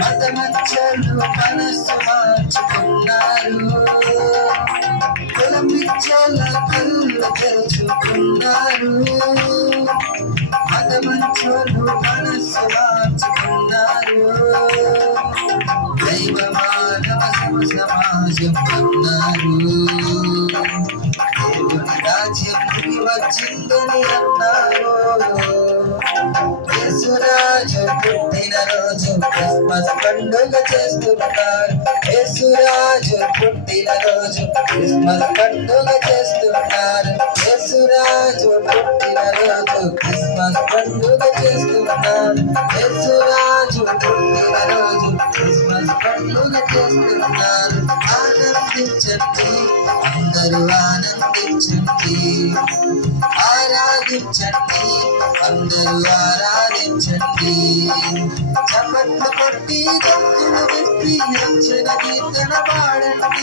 మతమచ్చలు మనస్సు మార్చుకున్నారు, కులమిచ్చల కళ్ళు తెరుచుకున్నారు. మతమచ్చలు మనస్సు మార్చుకున్నారు, దైవ మానవ సమాజం అన్నారు. దేవుని రాజ్యం వచ్చిందని అన్నారు. యేసురాజు పుట్టిన రోజు క్రిస్మస్ పండుగ చేస్తున్నారు. యేసురాజు పుట్టిన రోజు క్రిస్మస్ పండుగ చేస్తున్నారు. యేసురాజు పుట్టిన రోజు క్రిస్మస్ పండుగ చేస్తున్నారు. యేసురాజు పుట్టిన రోజు క్రిస్మస్ పండుగ చేస్తున్నారు. ఆనందించండి, అందరూ ఆనందించండి, ఆరాధించండి, అందరూ ఆరాధించండి. చప్పట్లు కొట్టి గంతులు విప్పి రక్షణ కీర్తన పాడండి.